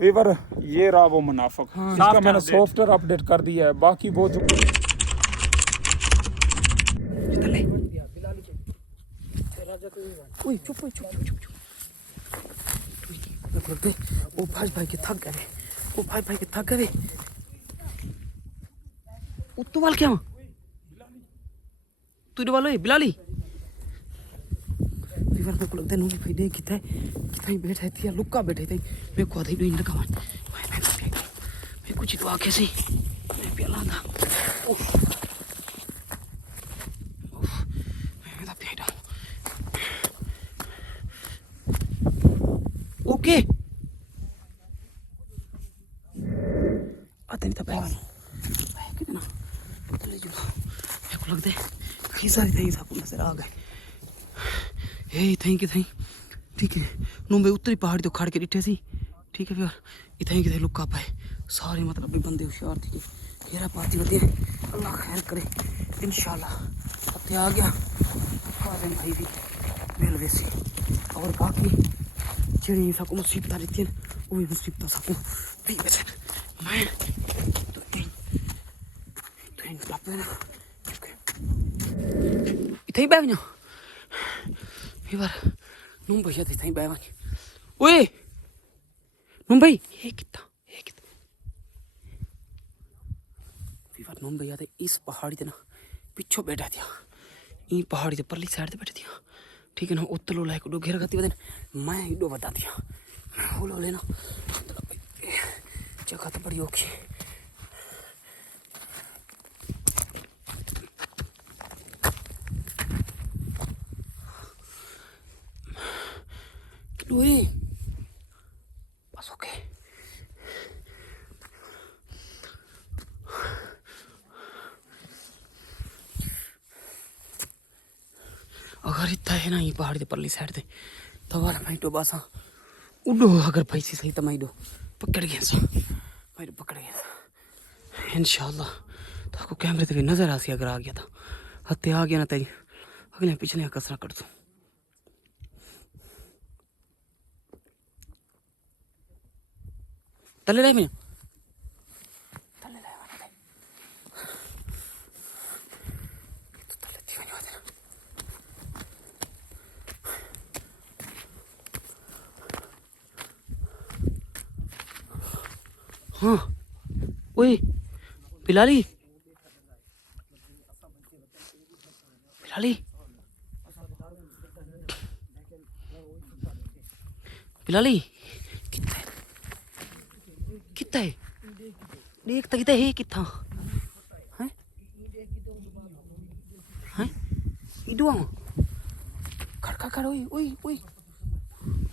Weaver ये रहा वो मुनाफिक। इसका मैंने सॉफ्टवेयर अपडेट कर दिया है, बाकी वो जो ओ भाई के थक गए, ओ भाई के थक गए। उत्तो वाल क्या तू वालो है बिलाली वीवर मेरे को लगता है नूरी भाई ने कितना बैठा थी या लुक्का बैठे थे। मैं को आधी डोइन लगावन मैं कुछ तो आके से मैं पिला था। मैं तो पिया ओके आता नहीं था पैसा कितना ले जो मेरे को लगता है कई सारी थी साकू नजर आ गए। हे थैंक यू ठीक है नुंबे उत्तरी पहाड़ी तो खड़ के डिठे सी ठीक है फिर इतना ही लुक्का पाए सारे मतलब भी बंदे होशियार थे। घेरा पाती बदे अल्लाह खैर करे इंशाल्लाह। पत्ते आ गया काजन भाई भी मेल वैसे और बाकी चिड़ी साकू मुसीबत रहती है वो भी मुसीबत साकू भी वैसे मैं तो इन पापे ना इतना ही बैठ जाओ वीवर नुंबई या इतना ही बैठ ओए मुंबई ये कितना वीवर मुंबई या इस पहाड़ी ते ना पिछो बैठा था ई पहाड़ी ते परली साइड ते बैठा था ठीक है ना उत्तलो लाइक डो घेर गति बदन मैं इडो बता दिया बोलो लेना जगह तो बड़ी ओके ओए बस ओके अगर इतना है ना ये पहाड़ी ते परली साइड ते तो वाला मैं तो बस उडो अगर पैसे सही तो मैं इडो पकड़ गया सो मैं पकड़ गया इंशाल्लाह। तो आपको कैमरे ते भी नजर आ सी अगर आ गया था हत्ते आ गया ना तेरी अगले पिछले कसरा कर दो तले रह मैं तले रह मैंने तो तले थी मैंने वादे हाँ ओए बिलाली बिलाली कितना है देख तक है कितना हैं हैं इदुआ खड़का खड़ ओए ओए ओए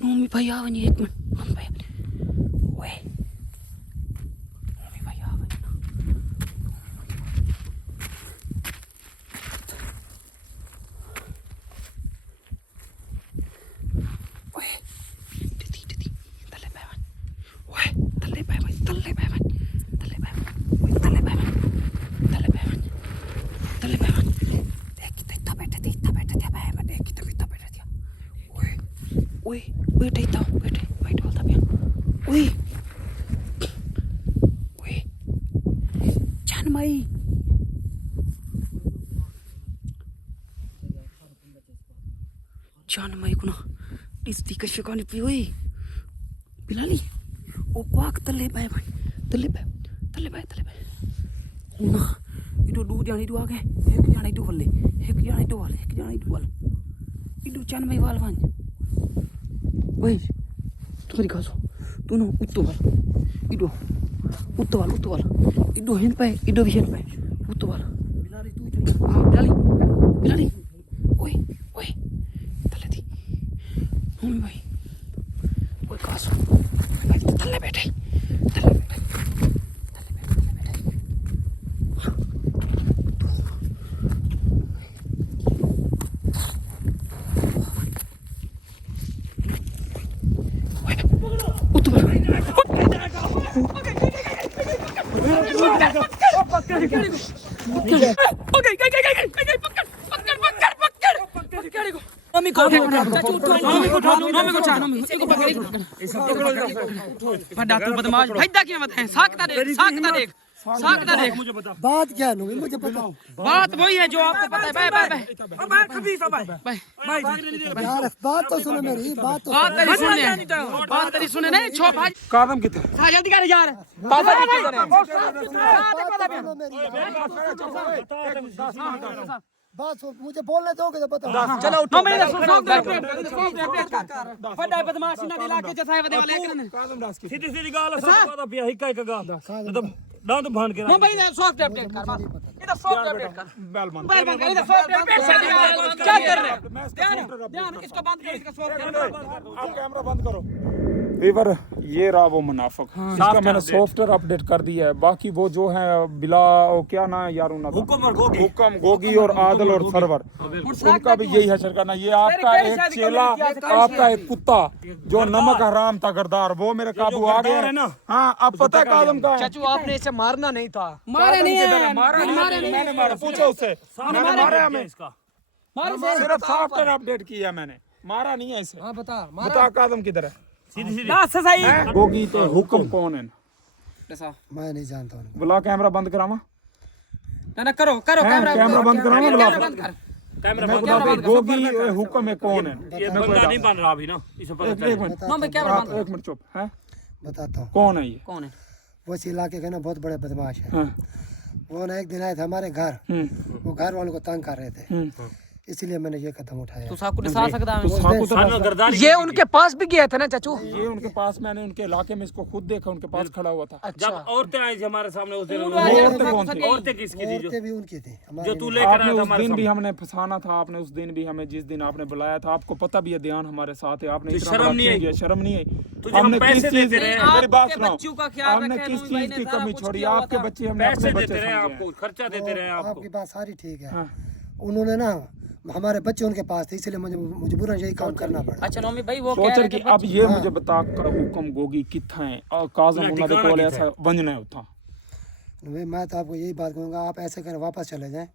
मम्मी भाई आवनी एक मिनट मम्मी भाई ओए मम्मी भाई आवनी ओए दीदी तले बैवन ओए तले बैवन बैठे वाइट वाला भी ओए ओए जान माई को ना इस दी कश कौन पी ओए बिलाली ओ क्वाक तले बाय ना इडो दू जानी दू आगे एक जानी दू वाले इडो जान माई वाल वन ओए तुम्हारी गासो तू नो उत्तो वाल इडो हेन पे इडो भी हेन पे उत्तो वाल बिलाली ओए तले थी मम्मी भाई ओए गासो भाई तले बैठे मम्मी तू बदमाश भैदा क्या बताएं साकता देख बात क्या है मुझे पता बात वही है जो आपको पता है। बाय यार बात तो सुनो मेरी बात तेरी सुने नहीं छो भाई कादम कितना जल्दी कर यार पापा जी किधर है बात मुझे बोलने दोगे तो बता चलो उठो मेरे फटा बदमाशी ना दिला के जसाए वदे वाले कादम रास की सीधी गाल पता पिया हिक्का हिक्का मतलब दांत भान के भाई सॉफ्ट अपडेट कर इधर सॉफ्ट अपडेट कर बैल बंद बैल बंद कर इधर सॉफ्ट अपडेट क्या कर रहे हो ध्यान इसको बंद कर इसका सॉफ्ट अपडेट आप कैमरा बंद करो। वीवर ये रहा वो मुनाफिक इसका मैंने सॉफ्टवेयर अपडेट कर दिया है। बाकी वो जो है बिला वो क्या ना है यार उनका हुक्म गोगी और आदल और सरवर उनका भी यही हशर करना। ये आपका एक चेला आपका एक कुत्ता जो नमक हराम था गरदार वो मेरे काबू आ गया है। हाँ अब पता है कादम का है। चाचू आपने इसे मारना नहीं था मारे नहीं है मारा नहीं मैंने मारा पूछो उससे मैंने मारा हमें सिर्फ सॉफ्टवेयर अपडेट किया मैंने मारा नहीं है इसे। हाँ बता कादम किधर है सही गोगी तो हुक्म कौन है मैं नहीं जानता हूँ बुला कैमरा बंद करावा ना करो कैमरा बंद करावा बुला कैमरा गोगी हुक्म है कौन है ये बंदा नहीं बन रहा अभी ना इसे पता चल एक मिनट चुप है बताता हूँ कौन है ये कौन है वो इस इलाके के ना बहुत बड़े बदमाश है। हाँ, वो ना एक दिन आए थे हमारे घर वो घर वालों को तंग कर रहे थे इसलिए मैंने ये कदम उठाया। तू साकू दिखा सकता है गरदारी ये उनके पास भी गया था ना चाचू ये उनके पास मैंने उनके इलाके में इसको खुद देखा उनके पास खड़ा हुआ था। जब औरतें आई थी हमारे सामने उस दिन औरतें कौन थी? औरतें किसकी थी औरतें भी उनकी थी जो तू लेकर आपने आया था उस हमारे दिन भी सामने हमने फंसाना था। आपने उस दिन भी हमें जिस दिन आपने बुलाया था आपको पता भी है ध्यान हमारे साथ है। आपने इतना शर्म बड़ा नहीं क्यों आई? किया? शर्म नहीं आई? तुझे हम हमने किस पैसे चीज देते रहे हैं। मेरी बात आपके सुनो बच्चों का ख्याल हमने रखे, किस नूही भाई चीज ने की सारा कमी कुछ छोड़ी? किया हुआ आपके था। बच्चे हमने पैसे अपने देते बच्चे रहे समझे आपको खर्चा देते रहे आपको आपकी बात सारी ठीक है। उन्होंने ना हमारे बच्चे उनके पास थे इसलिए मुझे मजबूरन यही काम करना पड़ा। अच्छा नोमी भाई वो सोचर की अब ये मुझे बता कर हुक्म गोगी किथा है और काजम उन्होंने ठिकाना कोल किथा ऐसा वंजना होता। मैं तो आपको यही बात कहूँगा आप ऐसे करें वापस चले जाएं।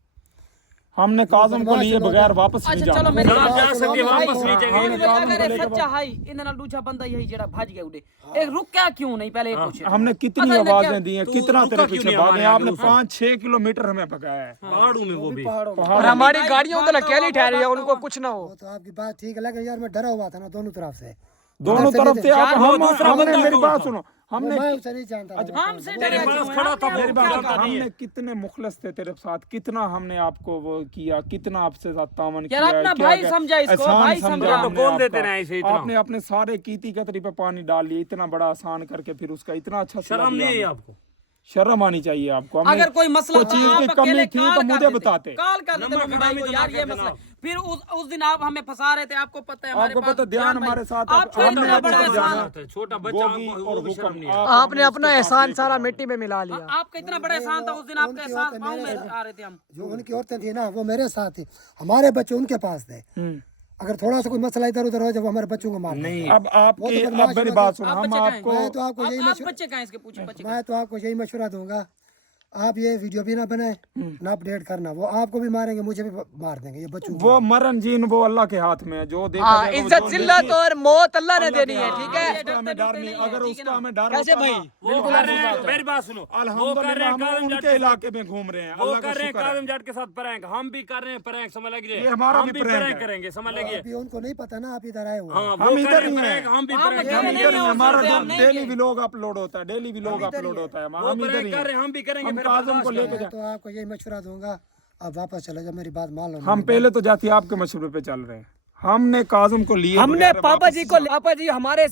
हमने काजम को लिए बगैर वापस नहीं अच्छा चलो जाना। मेरी आप बात जा सकते वापस नहीं जाएंगे अगर सच्चा है इन नाल दूसरा बंदा यही जेड़ा भाज गया उड़े एक रुक क्या क्यों नहीं पहले ये पूछे हमने कितनी असल में आवाजें क्या- दी हैं तू कितना रुका तेरे क्यों पीछे नहीं भागे हमारे आपने आगे? 5-6 किलोमीटर हमें भगाया है। पहाड़ों में वो भी और हमारी गाड़ियों तो अकेली ठहरी है उनको कुछ ना हो। वो तो आपकी बात ठीक है लेकिन यार मैं डरा हुआ था ना दोनों तरफ से। दोनों तरफ से आप हमने मेरी बात सुनो हमने मैं उसे नहीं जानता था। हमसे तेरे पास खड़ा था वो मेरी बात जानता नहीं है हमने कितने मुखलस थे तेरे साथ कितना हमने आपको वो किया कितना आपसे साथ तामन यार किया अपना क्या भाई क्या समझा इसको, एहसान भाई समझा समझा। हमने तो कौन आपका। देते रहे ऐसे इतना? आपने अपने सारे कीती कतरी पे पानी डाल लिया इतना बड़ा आसान करके फिर उसका इतना अच्छा सिला शर्म दिया नहीं है हमें। आपको शर्म आनी चाहिए आपको। हमने अगर कोई मसला कोई चीज की कमी थी तो मुझे बताते। कॉल कर देते नोमी भाई को यार ये मसला फिर उस दिन आप हमें फंसा रहे थे आपको पता है हमारे आपको पास पता ध्यान हमारे साथ है। आपको हमने इतना अच्छा बड़ा जाना। एहसान छोटा बच्चा गोगी हमको और वो भी शर्म हुक्म नहीं है आपने अपना एहसान सारा मिट्टी में मिला लिया। आपका इतना बड़ा एहसान था उस दिन आपका उनकी एहसान औरतें पाँव मेरे में आ रहे थे हम। जो उनकी औरतें थी ना वो मेरे साथ थी हमारे बच्चे उनके पास थे। अगर थोड़ा सा कोई मसला इधर उधर हो जब हमारे बच्चों को मार नहीं अब आपकी अब मेरी बात सुनो आप हम बच्चे कहाँ हैं? आपको मैं तो आपको यही आप मशवरा बच्चे कहाँ हैं इसके पूछे बच्चे मैं तो आपको यही मशवरा दूंगा आप ये वीडियो भी ना बनाए ना अपडेट करना। वो आपको भी मारेंगे मुझे भी मार देंगे ये बच्चों को। वो मरन जीन वो अल्लाह के हाथ में है जो देखा हाँ जाएगा वो इज्जत जो जिल्लत और मौत अल्लाह ने देनी है ठीक है। उसका हमें डर नहीं अगर उसका हमें डर कैसे होता भाई? ना, वो कर रहे हैं मेरी बात सुनो वो कर रहे अल्हम्दुलिल्लाह हैं हम कादम उनके इलाके में घूम रहे हैं वो अल्लाह का कर रहे हैं शुक्र है। कादम जाट के साथ प्रैंक हम भी कर रहे हैं प्रैंक समझ लगिए ये हमारा हम भी भी prank प्रैंक है। करेंगे समझ लगिए अभी उनको नहीं पता ना आप इधर आए हुए हैं। हाँ हम वो इधर कर ही रहे हैं। हैं हम भी हम प्रैंक अकेले हम नहीं इधर ही हैं, हमारा हम नहीं डेली हैं। व्लॉग अपलोड होता है डेली व्लॉग अपलोड होता है वो हम इधर प्रैंक ही कर रहे हैं। हैं हम भी करेंगे हम फिर काजम को लेके मैं तो आपको यही मशवरा दूंगा आप वापस चले जाओ मेरी बात मान लो। हम पहले तो जाती आपके मशवरे पे चल रहे हैं हमने काजम को लिए हमने बगैर पापा जी वापस- को पापा जी हमारे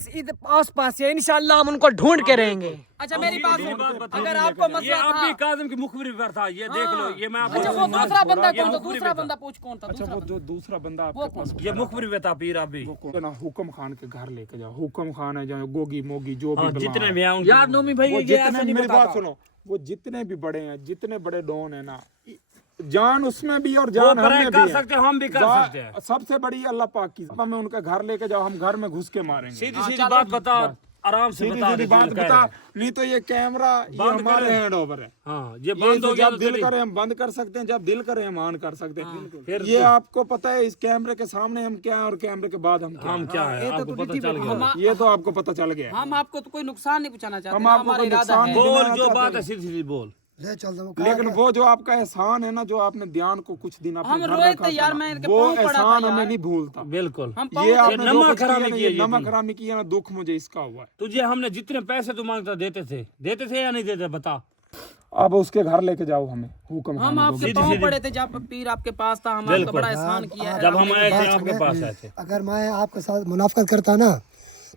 आस पास है इंशाल्लाह हम उनको ढूंढ के रहेंगे। अच्छा मेरी बात ये सुनो बात बताओ। अगर आपको ये मसला अब था भी काजम की मुखबिरी पर था ये देख लो ये मैं आपको अच्छा वो दूसरा बंदा कौन था? मुखबिरी दूसरा पे था। बंदा पूछ कौन था? अच्छा दूसरा वो जो दूसरा बंदा आपके पास ये मुखबिरी पे था पीर अभी वो कौन? ना हुक्म खान के घर लेके जाओ हुक्म खान है जहाँ गोगी मोगी जो भी बला जितने है। भी हैं उनके यार नोमी भाई वो ये ऐसा जितने नहीं मेरी बात बताता। सुनो वो जितने भी बड़े हैं जितने बड़े डॉन है ना जान उसमें भी और वो जान हमें प्रैंक भी कर है। सकते हैं हम भी कर सकते हैं सबसे बड़ी अल्लाह पाक की हमें उनके घर लेके जाओ हम घर में घुस के मारेंगे सीधी सीधी बात बताओ आराम से सीधी बता सीधी दे बात जो कह बता, रहा है। नहीं तो ये कैमरा ये बंद हमारे करें। हैंड ओवर है। हाँ ये ये बंद हो तो गया जब तो दिल चलिए। करे हम बंद कर सकते हैं, जब दिल करे हम ऑन कर सकते हैं। फिर ये आपको पता है इस कैमरे के सामने हम क्या है और कैमरे के बाद हम क्या हम क्या है आपको पता चल गया। है। ये तो आपको पता चल गया है। हम आपको तो कोई नुकसान नहीं पहुंचाना चाहते हम ना, आपको हमारा कोई इरादा नुकसान है। नहीं बोल देना जो चाहते। बात है सीधी सीधी बोल। ले चल दो लेकिन वो जो आपका एहसान है ना, जो आपने ध्यान को कुछ दिन अपने हम घर रोए रखा थे था यार, ना, मैं इनके वो पाँव पड़ा था एहसान यार। हमें नहीं भूलता। बिल्कुल हम ये पाँव आपने जो नमक कुछ किया हरामी ना, किया ये ये नमक भी। हरामी किया ना, दुख मुझे इसका हुआ है। तुझे हमने जितने पैसे तू मांगता देते थे या नहीं देते बता। अब उसके घर लेके जाओ हमें, हुक्म हम खाने आपके दो। पाँव पड़े थे जब पीर आपके पास था, हम आपका बड़ा एहसान किया है। जब हम आए थे आपके पास आए थे। अगर मैं आपके साथ मुनाफकत करता ना,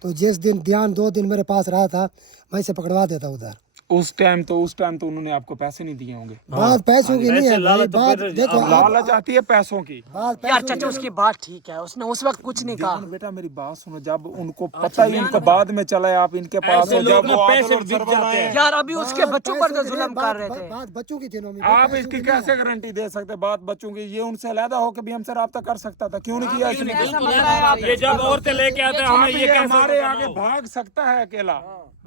तो जिस दिन ध्यान 2 दिन मेरे पास रहा था, मैं इसे पकड़वा देता उधर। उस टाइम तो उन्होंने आपको पैसे नहीं दिए होंगे। बात पैसों की नहीं है भाई, लालच तो बात फिर देखो आप, लालच आती है पैसों की। बात यार पैसों चाचा उसकी बात ठीक है, उसने उस वक्त कुछ नहीं कहा। बेटा मेरी बात सुनो, जब उनको पता ही उनको बाद में चला है आप इनके पास ऐसे हो, लोग जब ना वो पैसे आदर और बिक सरवर जाते आए हैं। यार अभी उसके बात बच्चों पर पैसों तो की जुल्म नहीं, कर रहे थे। बात बच्चों की थी नोमी, आप पैसों इसकी की नहीं है। कैसे गारंटी दे सकते? बात बच्चों की, ये उनसे अलहदा होकर भी हमसे राब्ता कर सकता था, क्यों नहीं किया इसने? ऐसा मसला है आप ये जब औरतें लेके आते हैं हमें ये कैसे हमारे बताना आगे हो? भाग सकता है अकेला,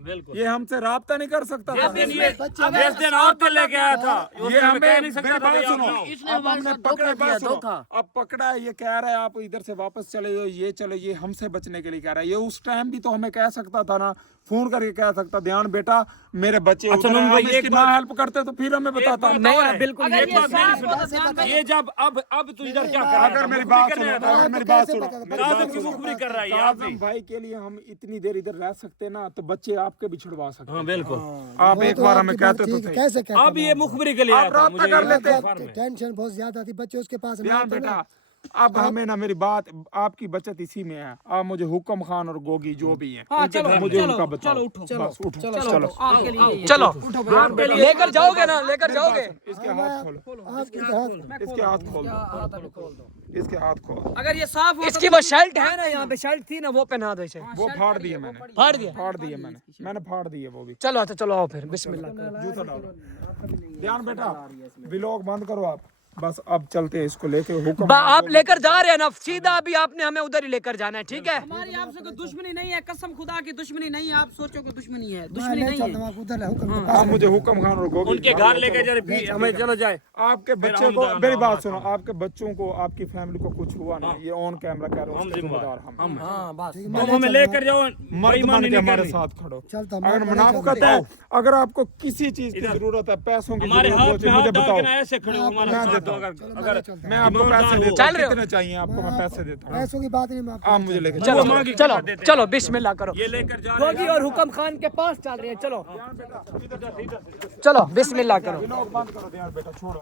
बिल्कुल। ये हमसे राब्ता नहीं कर सकता था। जिस दिन औरतें लेके आया था उस ये दिन हमें कह नहीं सकता मेरी था बात भाई सुनो, आप लाओ। अब हमने पकड़ा, बात सुनो, अब पकड़ा है, ये कह रहा है आप इधर से वापस चले जाओ, ये चलो, ये हमसे बचने के लिए कह रहा है। ये उस टाइम भी तो हमें कह सकता था ना, फोन करके कह सकता, ध्यान बेटा मेरे बच्चे अच्छा, उधर हैं, नून भाई, हम एक इसकी ना बात- हेल्प करते तो फिर हमें बताता। नहीं ना बिल्कुल अगर एक ये बात साफ मेरी हो तो ध्यान सुनो। ये जब अब तू इधर क्या कर रहा अगर था? मेरी मुखबिरी बात करने सुनो, आया था? अगर मेरी बात कैसे सुनो, बता- मेरी काजम बात की सुनो। मुखबिरी कर रहा है ये आप काजम भी। भाई के लिए हम इतनी देर इधर रह सकते ना, तो बच्चे आपके भी छुड़वा सकते। हाँ बिल्कुल। आप वो एक तो बार आपकी हमें बात कहते तो ठीक है, थे। कैसे कहते अब ये हैं? मुखबिरी के लिए आया आप था राब्ता मुझे कर ये लेते हैं। फार्म में। टेंशन बहुत ज्यादा थी, बच्चे उसके पास नहीं ध्यान आते ना। बेटा, अब हमें ना, मेरी बात, आपकी बचत इसी में है। आप मुझे हुक्म खान और गोगी जो भी है, हाँ, चलो, मुझे चलो, उनका बताओ। चलो, उठो, बस उठो, चलो चलो। आपके लिए चलो आपके लिए लेकर जाओगे ना, लेकर जाओगे। इसके हाथ खोलो, आपके हाथ इसके हाथ खोल दो, इसके हाथ खोल। अगर ये साफ हो इसकी वो शर्ट है ना, यहाँ पे शर्ट थी ना, वो पहना दो इसे। वो फाड़ दिए मैंने, फाड़ दिया। फाड़ दिए मैंने फाड़ दिए वो भी। चलो तो चलो आओ फिर, बिस्मिल्लाह करो। जूता डालो। ध्यान बेटा, व्लॉग बंद करो आप, बस अब चलते हैं इसको लेके। हुक्म आप लेकर जा रहे हैं ना, सीधा अभी आपने हमें उधर ही लेकर जाना है, ठीक है? हमारी आपसे कोई दुश्मनी नहीं है, कसम खुदा की दुश्मनी नहीं है। आप सोचो कि दुश्मनी है, मैं दुश्मनी नहीं नहीं चलता है। हूँ, आप उधर है, हुक्म के आप मुझे हुक्म खान और गोगी उनके घर लेके जा रहे हमें चलो जाए। आपके बच्चे को, मेरी बात सुनो, आपके बच्चों को, आपकी फैमिली को कुछ हुआ ना, ये ऑन कैमरा कह रहे हो, उसके जिम्मेदार हम। हाँ बस तुम हमें लेकर जाओ, मर्द बेईमानी बन के नहीं हमारे करनी। साथ खड़ो। चलता हूँ, अगर मैं नहीं मुनाफिकत है, अगर आपको किसी चीज की जरूरत है, पैसों की हमारे हाथ जरूरत में है, मुझे हाथ डाल बताओ। के ना ऐसे खड़े हो हमारे मैं साथ देता हूँ। अगर मैं आपको पैसे देता चल हूँ, रहे हो? कितने चाहिए आपको, मैं पैसे देता हूँ। पैसों की बात नहीं, मैं आपको आप मुझे लेके चलो मांगी चलो कितना देते हैं? चलो बिस्मिल्लाह करो। ये लेकर जा रहे गोगी और हुक्म खान के पास चल रहे हैं, चलो चलो बिस्मिल्लाह करो। व्लॉग बंद करो, ध्यान बेटा, छोड़ो।